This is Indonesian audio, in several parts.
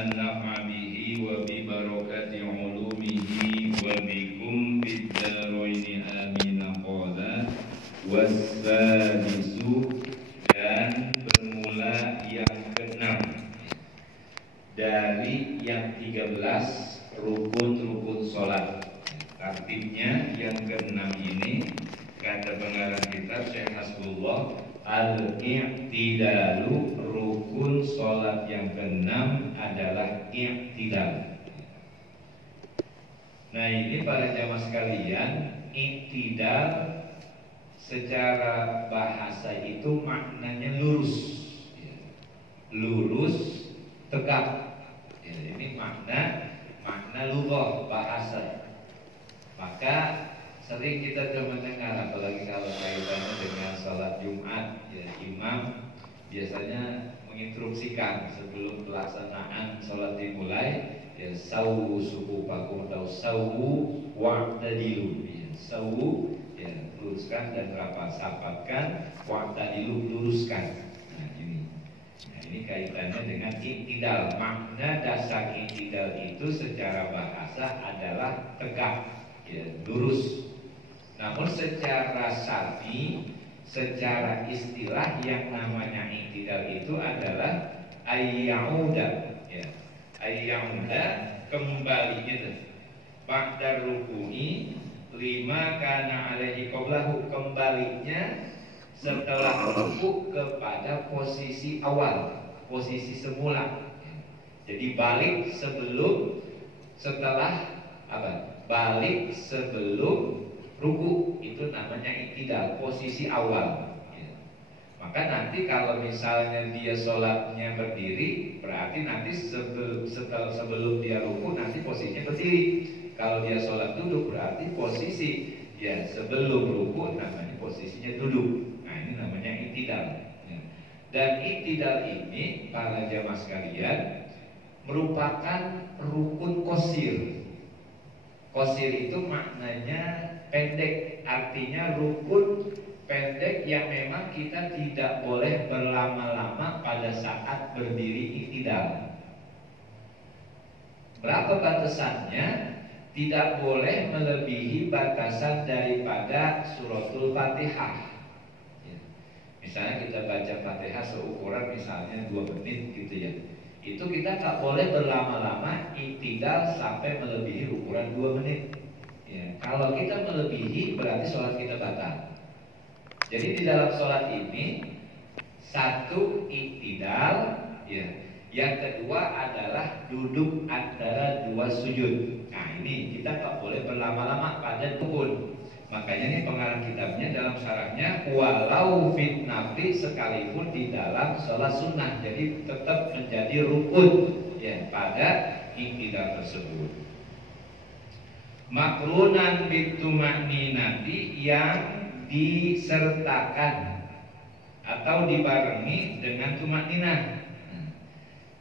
man nafa'a bihi wa bi barakati ulumihi wa bikum fid dharaini amin. Qala wassadisu, dan bermula yang keenam dari yang 13 rukun-rukun sholat. Tartibnya yang keenam ini kata pengarang kitab Syekh Hasbullah, al-i'tidalu, rukun sholat yang keenam adalah i'tidal. Nah ini para jamaah sekalian, i'tidal secara bahasa itu maknanya lurus, lurus, tegak. Ini makna lughah bahasa. Maka sering kita mendengar, apalagi kalau kaitannya dengan sholat Jumat, ya, imam biasanya menginstruksikan sebelum pelaksanaan sholat dimulai, ya, sawu sufufakum atau sawu wa'tadilu, ya, sawu, ya, luruskan dan rapatkan, wa'tadilu, luruskan. Nah ini kaitannya dengan i'tidal. Makna dasar i'tidal itu secara bahasa adalah tegak, ya, lurus. Namun secara syar'i, secara istilah yang namanya i'tidal itu adalah ayyauda, ya, ayyauda, kembali gitu. Ba'da ruku'i lima kana alaihi qablahu, kembalinya setelah ruku kepada posisi awal, posisi semula. Jadi balik setelah apa? Balik sebelum ruku, itu namanya i'tidal, posisi awal, ya. Maka nanti kalau misalnya dia sholatnya berdiri, berarti nanti sebelum dia ruku nanti posisinya berdiri. Kalau dia sholat duduk berarti posisi, ya, sebelum ruku namanya posisinya duduk. Nah ini namanya i'tidal, ya. Dan i'tidal ini para jamaah sekalian merupakan rukun qasir. Qasir itu maknanya pendek, artinya rukun pendek yang memang kita tidak boleh berlama-lama pada saat berdiri i'tidal. Berapa batasannya? Tidak boleh melebihi batasan daripada suratul Fatihah. Ya. Misalnya kita baca Fatihah seukuran misalnya 2 menit gitu ya. Itu kita tak boleh berlama-lama i'tidal sampai melebihi ukuran 2 menit. Ya, kalau kita melebihi berarti sholat kita batal. Jadi di dalam sholat ini, satu i'tidal, ya. Yang kedua adalah duduk antara 2 sujud. Nah ini kita tak boleh berlama-lama pada rukun. Makanya ini pengarang kitabnya dalam syarahnya, walau fit nafli, sekalipun di dalam sholat sunnah, jadi tetap menjadi rukun, ya, pada i'tidal tersebut. Makrunan bituma'ninati, yang disertakan atau dibarengi dengan tumakninah.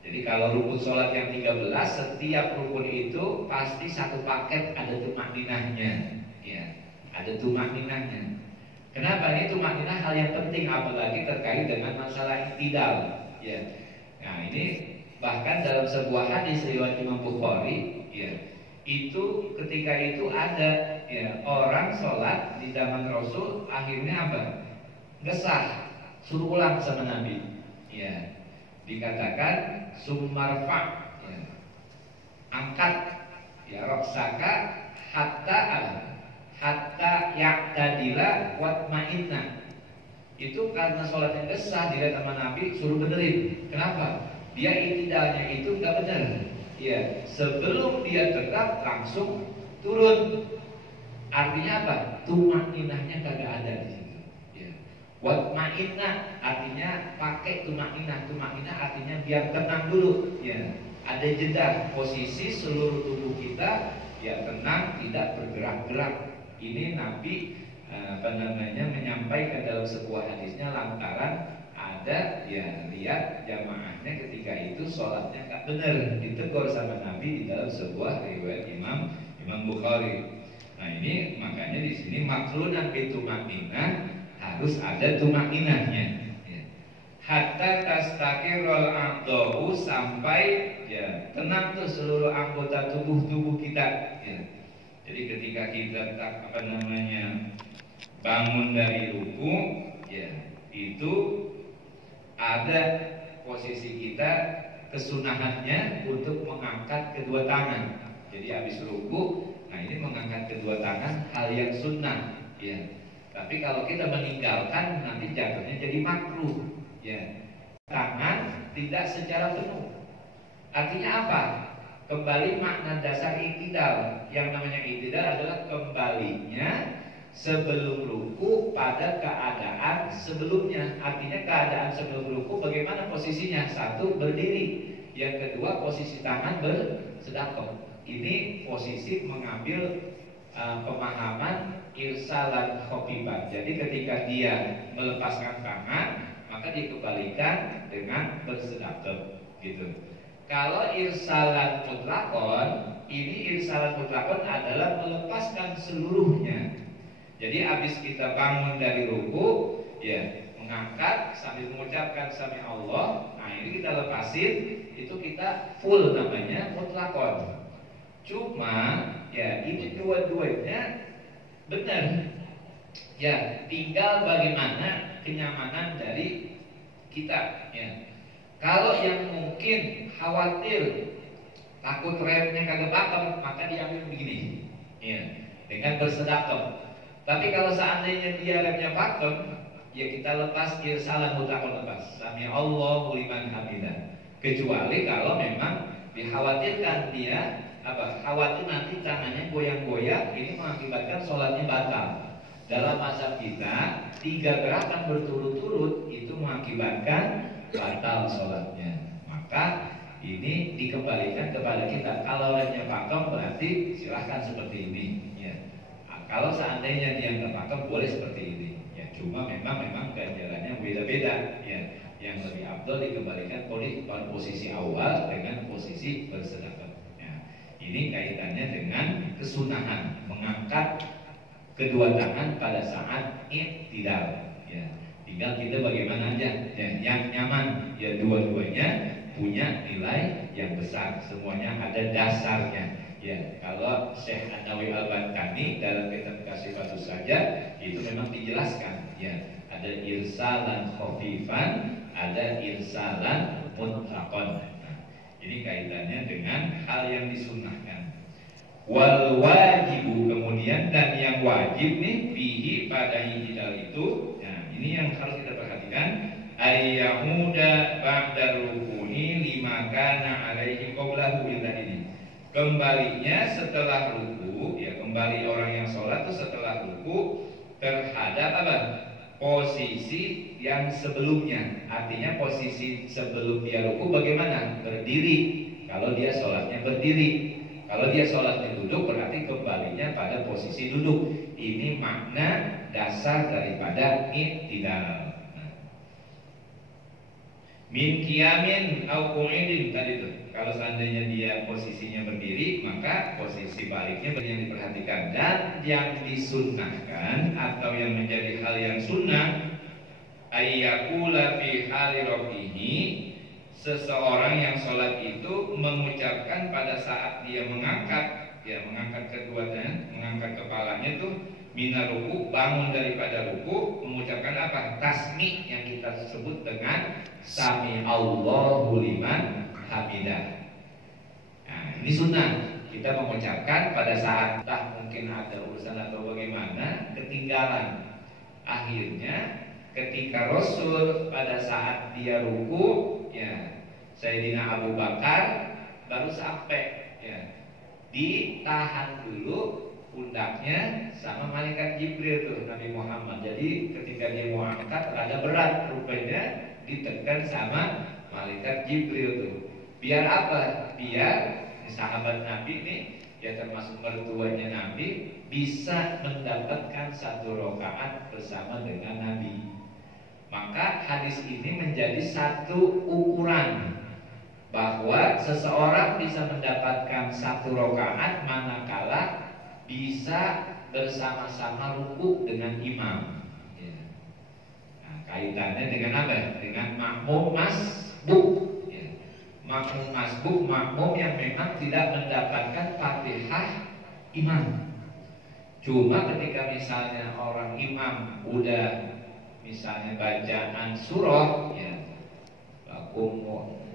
Jadi kalau rukun sholat yang 13, setiap rukun itu pasti satu paket ada tumakninahnya, ya, ada tumakninahnya. Kenapa? Ini tumakninah hal yang penting, apalagi terkait dengan masalah i'tidal, ya. Nah ini bahkan dalam sebuah hadis riwayat Imam Bukhari, ya, itu ketika itu ada, ya, orang sholat di zaman Rasul, akhirnya apa? Gesah, suruh ulang sama Nabi, ya. Dikatakan sumarfa, ya, angkat, ya, roksaka hatta ya'tadila watma'inna. Itu karena sholat yang gesah dilihat sama Nabi, suruh benerin. Kenapa? Dia i'tidalnya itu nggak benar, ya, sebelum dia tegak langsung turun. Artinya apa? Tumakninahnya kagak ada di situ, ya. Watma'inna artinya pakai tumakninah. Tumakninah artinya biar tenang dulu, ya. Ada jeda posisi seluruh tubuh kita, ya, tenang, tidak bergerak-gerak. Ini Nabi menyampaikan dalam sebuah hadisnya lantaran ada, ya, lihat jamaahnya ketika itu sholatnya nggak benar, ditegur sama Nabi di dalam sebuah riwayat Imam Bukhari. Nah ini makanya di sini makrunan bitumakninah, harus ada tumakninahnya, ya. hatta tastaqirul a'dha'u, sampai ya tenang tuh seluruh anggota tubuh kita ya. Jadi ketika kita bangun dari ruku ya, itu ada posisi kita kesunahannya untuk mengangkat kedua tangan. Jadi habis ruku, nah ini mengangkat kedua tangan hal yang sunnah ya. Tapi kalau kita meninggalkan nanti jatuhnya jadi makruh ya. Tangan tidak secara penuh. Artinya apa? Kembali makna dasar i'tidal. Yang namanya i'tidal adalah kembalinya sebelum ruku pada keadaan sebelumnya. Artinya keadaan sebelum ruku bagaimana posisinya? Satu, berdiri. Yang kedua, posisi tangan bersedekah. Ini posisi mengambil pemahaman irsalan khafifan. Jadi ketika dia melepaskan tangan, maka dikembalikan dengan bersedekah gitu. Kalau irsalan mutlakon, ini irsalan mutlakon adalah melepaskan seluruhnya. Jadi habis kita bangun dari ruku, ya mengangkat sambil mengucapkan sami Allah. Nah ini kita lepasin, itu kita full namanya mutlakon. Cuma ya ini dua-duanya benar. Ya tinggal bagaimana kenyamanan dari kita. Ya. Kalau yang mungkin khawatir takut remnya kagak bakal, maka diambil begini, ya, dengan bersedekah. Tapi kalau seandainya dia remnya pakem, ya kita lepas irsalan mutlakon, lepas sami Allahu liman hamidah. Kecuali kalau memang dikhawatirkan dia khawatir nanti tangannya goyang-goyang, ini mengakibatkan sholatnya batal. Dalam mazhab kita 3 gerakan berturut-turut itu mengakibatkan batal sholatnya. Maka ini dikembalikan kepada kita. Kalau remnya pakem berarti silahkan seperti ini ya. Kalau seandainya dia nggak pakem boleh seperti ini ya. Cuma memang ganjarannya beda-beda ya. Yang lebih afdal dikembalikan pada posisi awal dengan posisi bersedekah ya. Ini kaitannya dengan kesunahan mengangkat kedua tangan pada saat i'tidal ya. Tinggal kita bagaimana aja ya, yang nyaman ya. Dua-duanya punya nilai yang besar, semuanya ada dasarnya ya. Kalau Syekh An-Nawawi Al-Bankani dalam kitab Kasifatus Saja itu memang dijelaskan ya, ada irsalan khafifan, ada irsalan mutlaqan. Nah, ini kaitannya dengan hal yang disunnahkan. Wal wajibu, kemudian dan yang wajib nih bihi pada i'tidal itu. Ini yang harus kita perhatikan, ayyahuda ba'da rukuni lima kana alaihi qablahu ini. Kembalinya setelah ruku, ya kembali orang yang sholat itu setelah ruku terhadap posisi yang sebelumnya. Artinya posisi sebelum dia ruku bagaimana? Berdiri. Kalau dia sholatnya berdiri. Kalau dia sholatnya duduk berarti kembalinya pada posisi duduk. Ini makna dasar daripada i'tidal. Min qiyamin au qu'idin tadi itu. Kalau seandainya dia posisinya berdiri, maka posisi baliknya yang diperhatikan. Dan yang disunnahkan atau yang menjadi hal yang sunnah, ayyakula fi hali rafihi, seseorang yang sholat itu mengucapkan pada saat dia mengangkat keduanya, mengangkat kepalanya itu minar ruku, bangun daripada ruku, mengucapkan apa? Tasmi yang kita sebut dengan sami Allahu liman hamidah. Nah, ini sunnah. Kita mengucapkan pada saat mungkin ada urusan atau bagaimana ketinggalan. Akhirnya ketika Rasul pada saat dia ruku, ya Sayyidina Abu Bakar baru sampai, ya ditahan dulu pundaknya sama malaikat Jibril tuh Nabi Muhammad. Jadi ketika dia mau angkat rada berat, rupanya ditekan sama malaikat Jibril tuh. Biar apa? Biar sahabat Nabi ini, ya termasuk mertuanya Nabi, bisa mendapatkan 1 rakaat bersama dengan Nabi. Maka hadis ini menjadi satu ukuran bahwa seseorang bisa mendapatkan 1 rakaat manakala bisa bersama-sama ruku dengan imam. Ya. Nah, kaitannya dengan apa? Dengan makmum masbuk. Ya. Makmum masbuk, makmum yang memang tidak mendapatkan Fatihah imam. Cuma ketika misalnya orang imam udah misalnya bacaan surah, ya, lakum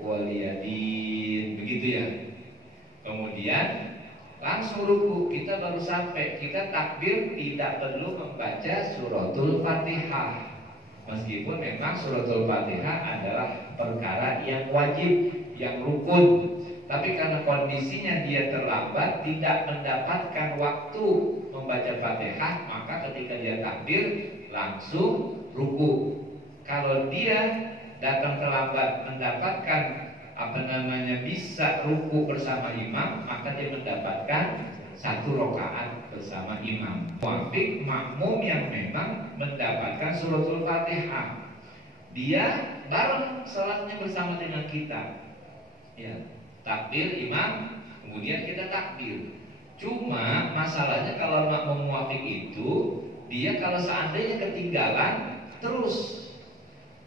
waliyadin, begitu ya. Kemudian langsung ruku, kita baru sampai, kita takbir tidak perlu membaca suratul Fatihah. Meskipun memang suratul Fatihah adalah perkara yang wajib, yang rukun. Tapi karena kondisinya dia terlambat, tidak mendapatkan waktu membaca Fatihah, maka ketika dia takbir langsung ruku. Kalau dia datang terlambat mendapatkan bisa ruku bersama imam, maka dia mendapatkan 1 rakaat bersama imam. Muafiq makmum yang memang mendapatkan suratul Fatihah, dia bareng salatnya bersama dengan kita. Ya, takbir imam, kemudian kita takbir. Cuma masalahnya kalau makmum muafiq itu, dia kalau seandainya ketinggalan terus,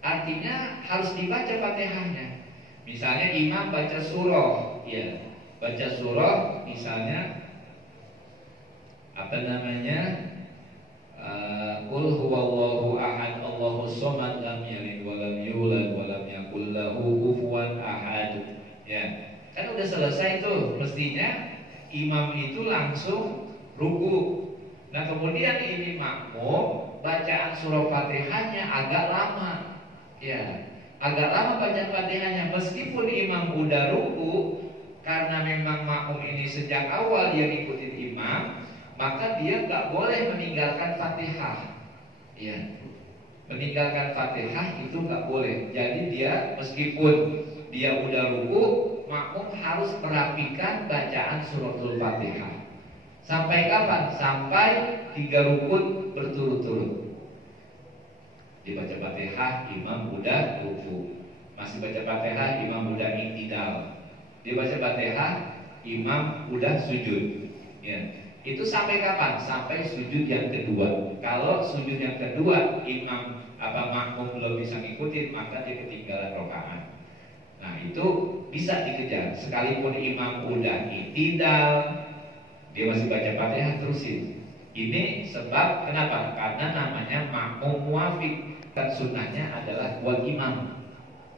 artinya harus dibaca Fatihahnya. Misalnya imam baca surah, ya, baca surah misalnya Qul huwallahu ahad Allahus samad lam yalid wa lam yulad wa lam yakul lahu kufuwan ahad. Ya, kan udah selesai tuh, mestinya imam itu langsung ruku. Nah, kemudian ini makmum bacaan surah Fatihahnya agak lama. Ya, agak lama bacaan Fatihahnya meskipun imam udah ruku, karena memang makmum ini sejak awal dia ikutin imam, maka dia nggak boleh meninggalkan Fatihah. Ya, meninggalkan Fatihah itu nggak boleh. Jadi dia meskipun dia udah ruku, makmum harus merapikan bacaan suratul Fatihah. Sampai kapan? Sampai 3 rukun berturut-turut. Dibaca Fatihah, imam udah ruku. Masih baca Fatihah, imam udah i'tidal. Dibaca Fatihah, imam udah sujud. Ya. Itu sampai kapan? Sampai sujud yang kedua. Kalau sujud yang kedua imam makmum belum bisa ngikutin, maka dia ketinggalan rakaat. Nah, itu bisa dikejar. Sekalipun imam udah i'tidal, dia masih baca Fatihah, terusin. Ini sebab kenapa? Karena namanya makmum muafiq. Dan sunnahnya adalah buat imam.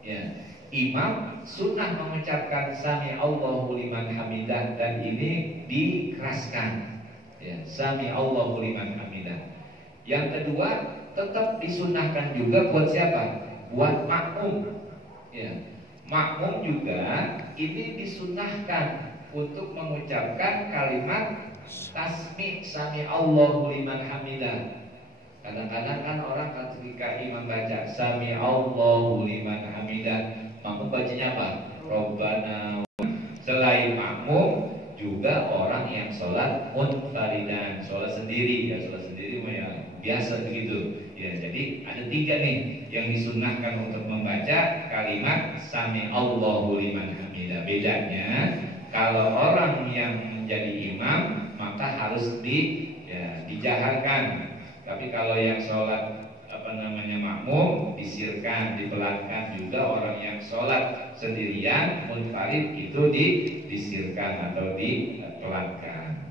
Ya, imam sunnah mengucapkan sami Allahu liman hamidah, dan ini dikeraskan. Ya, sami Allahu liman hamidah. Yang kedua, tetap disunnahkan juga buat siapa? Buat makmum. Ya, makmum juga ini disunnahkan untuk mengucapkan kalimat tasmi sami Allahu liman hamidah. Kadang-kadang kan orang ketika imam baca sami Allahu liman hamidah, makmum bacanya apa? Robbana. Selain makmum juga orang yang sholat munfaridan, sholat sendiri. Ya, sholat sendiri ya biasa begitu. Ya, jadi ada 3 nih yang disunnahkan untuk membaca kalimat sami Allahu liman hamidah. Bedanya kalau orang yang menjadi imam maka harus dijaharkan. Tapi kalau yang sholat makmum disirkan, dipelankan. Juga orang yang sholat sendirian munfarid itu disirkan atau dipelankan.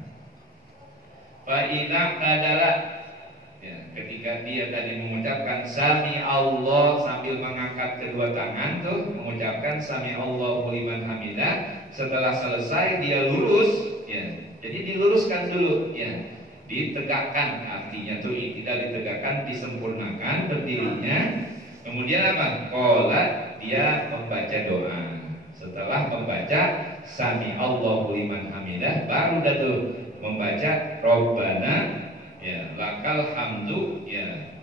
Fa'idha kadala, ya, ketika dia tadi mengucapkan sami Allah sambil mengangkat kedua tangan tuh, mengucapkan sami Allahu liman hamidah. Setelah selesai dia lurus, ya. Jadi diluruskan dulu, ya. Ditegakkan, artinya tuh tidak ditegakkan, disempurnakan berdirinya. Kemudian apa? Qala, dia membaca doa. Setelah membaca sami Allahu liman hamidah, baru dah tuh membaca Robbana, ya, lakal hamdu, ya,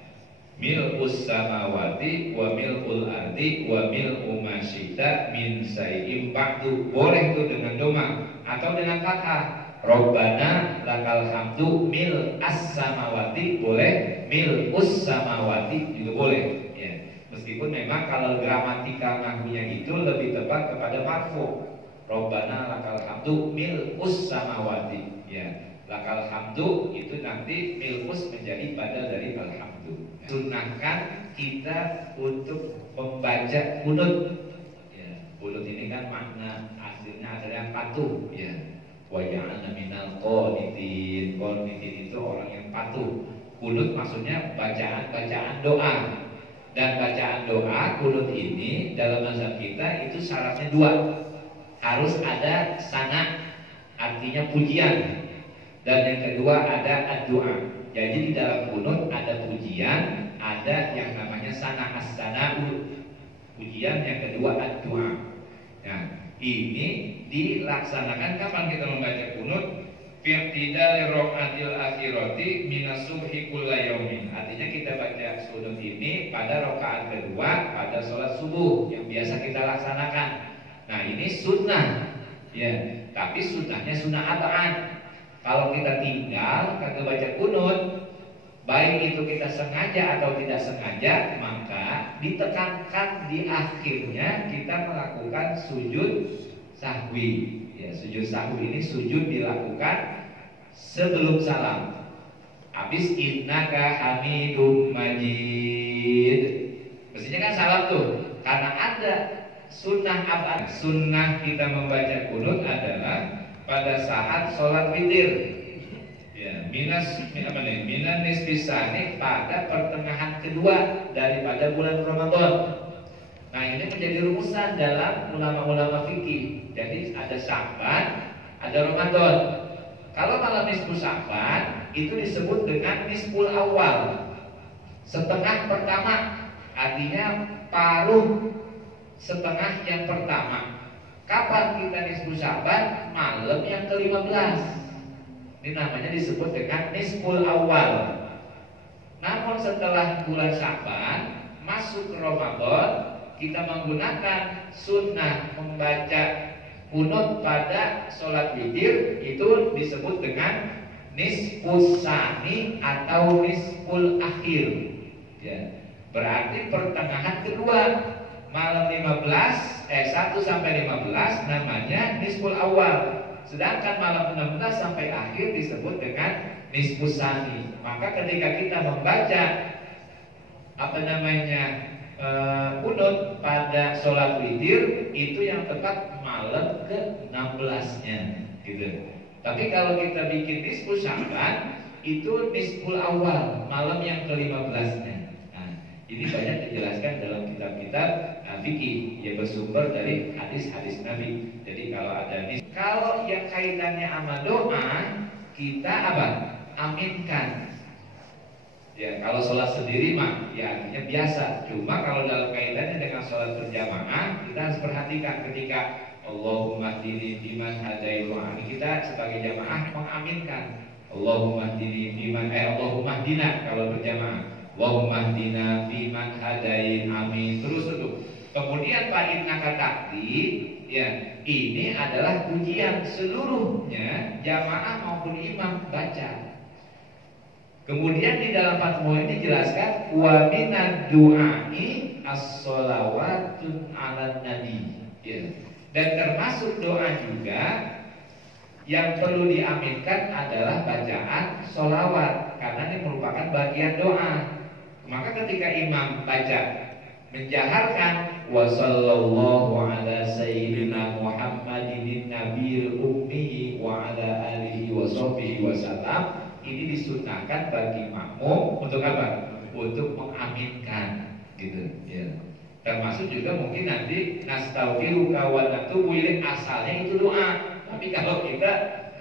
mil'us samawati wa mil'ul ardi wa mil'u ma syi'ta min syai'in ba'du. Boleh tuh dengan doma atau dengan fathah. Robbana lakal hamdu mil as-samawati, boleh, mil us-samawati juga boleh, ya. Meskipun memang kalau gramatikal nahwunya itu lebih tepat kepada marfu. Robbana lakal hamdu mil us-samawati, ya. Lakal hamdu itu nanti mil us menjadi badal dari alhamdu. Sunnahkan kita untuk membaca kunut. Ya, kunut ini kan makna aslinya adalah patuh. Ya, waja'alna minal qanitin. Qanitin itu orang yang patuh. Kunut maksudnya bacaan doa. Dan bacaan doa kunut ini dalam mazhab kita itu syaratnya 2. Harus ada sana, artinya pujian. Dan yang kedua ada ad-doa. Jadi di dalam kunut ada pujian, ada yang namanya sana, as-sana'u, pujian. Yang kedua ad-doa. Nah, ini dilaksanakan kapan kita membaca kunut? Fi'tidal raqatil akhirati minas subhi kulla yaumin. Artinya kita baca kunut ini pada rakaat kedua pada sholat subuh yang biasa kita laksanakan. Nah, ini sunnah, ya. Tapi sunnahnya sunnah apaan? Kalau kita tinggal kagak baca kunut, baik itu kita sengaja atau tidak sengaja, maka ditekankan di akhirnya kita melakukan sujud sahwi. Ya, sujud sahwi ini sujud dilakukan sebelum salam. Habis innaka hamidum majid. Mestinya kan salam tuh, karena ada sunnah apa? Sunnah kita membaca kunut adalah pada saat sholat witir. Ya, minan nisfisani pada pertengahan kedua daripada bulan Ramadan. Nah, ini menjadi rumusan dalam ulama-ulama fikih. Jadi ada Sya'ban, ada Ramadan. Kalau malam nisfu Sya'ban itu disebut dengan nisful awal, setengah pertama, artinya paruh setengah yang pertama. Kapan kita nisfu Sya'ban? Malam yang ke-15. Ini namanya disebut dengan nisful awal. Namun setelah bulan Sya'ban masuk ke Ramadan, kita menggunakan sunnah membaca kunut pada sholat witir, itu disebut dengan nisfus sani atau nisful akhir. Ya, berarti pertengahan kedua. Malam 1 sampai 15 namanya nisful awal. Sedangkan malam 16 sampai akhir disebut dengan nisfus sani. Maka ketika kita membaca kunut pada sholat witir, itu yang tepat malam ke-16-nya gitu. Tapi kalau kita bikin nisfus Sya'ban, itu nisful awal, malam yang ke-15-nya. Ini banyak dijelaskan dalam kitab-kitab fikih yang bersumber dari hadis-hadis Nabi. Jadi kalau yang kaitannya sama doa, kita apa? Aminkan. Ya, kalau sholat sendiri mah ya artinya biasa. Cuma kalau dalam kaitannya dengan sholat berjamaah, kita harus perhatikan ketika Allahumma hdini biman hadai wa kita sebagai jamaah mengaminkan Allahumma hdina kalau berjamaah. Allahumma hdina biman hadain, amin. Terus itu. Kemudian fa innaka ta'ti, ya, ini adalah pujian seluruhnya jamaah maupun imam baca. Kemudian di dalam fatwa ini dijelaskan wa minad du'ai as-shalawatun 'alan nabi. Ya. Dan termasuk doa juga yang perlu diaminkan adalah bacaan sholawat, karena ini merupakan bagian doa. Maka ketika imam baca menjaharkan wa sallallahu ala sayyidina Muhammadin nabiyil ummi wa ala alihi wa sahbihi wasallam, ini disunahkan bagi makmum untuk apa? Untuk mengaminkan, gitu ya. Termasuk juga mungkin nanti nastaghfiruka wa natubu ilaik, asalnya itu doa. Tapi kalau kita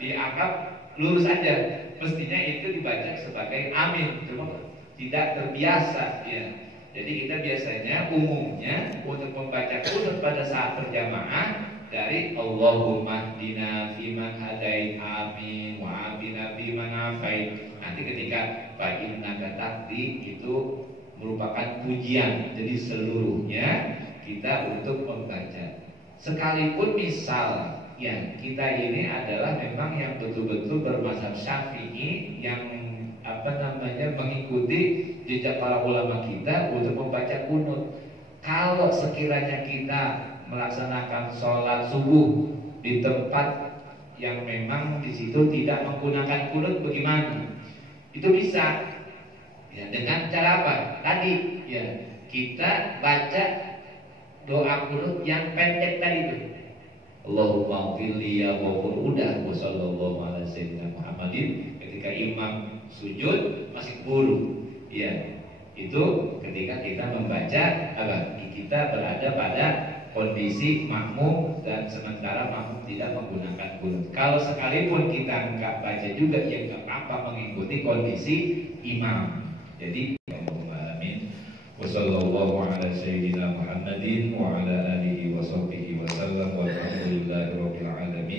dianggap lurus aja, mestinya itu dibaca sebagai amin. Cuma tidak terbiasa ya. Jadi kita biasanya umumnya untuk membaca kunut pada saat berjamaah dari Allahumma hdina fiman hadain, amin, wa abina fiman afait. Nanti ketika fa innaka ta'ti itu merupakan pujian. Jadi seluruhnya kita untuk membaca. Sekalipun misal ya kita ini adalah memang yang betul-betul bermazhab Syafi'i, yang mengikuti jejak para ulama kita untuk membaca kunut. Kalau sekiranya kita melaksanakan sholat subuh di tempat yang memang di situ tidak menggunakan kunut, bagaimana? Itu bisa Ya, dengan cara apa? Tadi ya kita baca doa kunut yang pendek tadi itu. Allahumma fili ya wafur udah wassallallahu ala sayyidina Muhammadin. Ketika imam sujud masih buru. Ya, itu ketika kita membaca apa? Kita berada pada kondisi makmum dan sementara makmum tidak menggunakan kunut. Kalau sekalipun kita nggak baca juga ya nggak apa-apa mengikuti kondisi imam. Jadi amin. Wassallallahu ala sayyidina Muhammadin wa ala alihi wa sahbihi wa sallam walhamdulillahi rabbil alamin.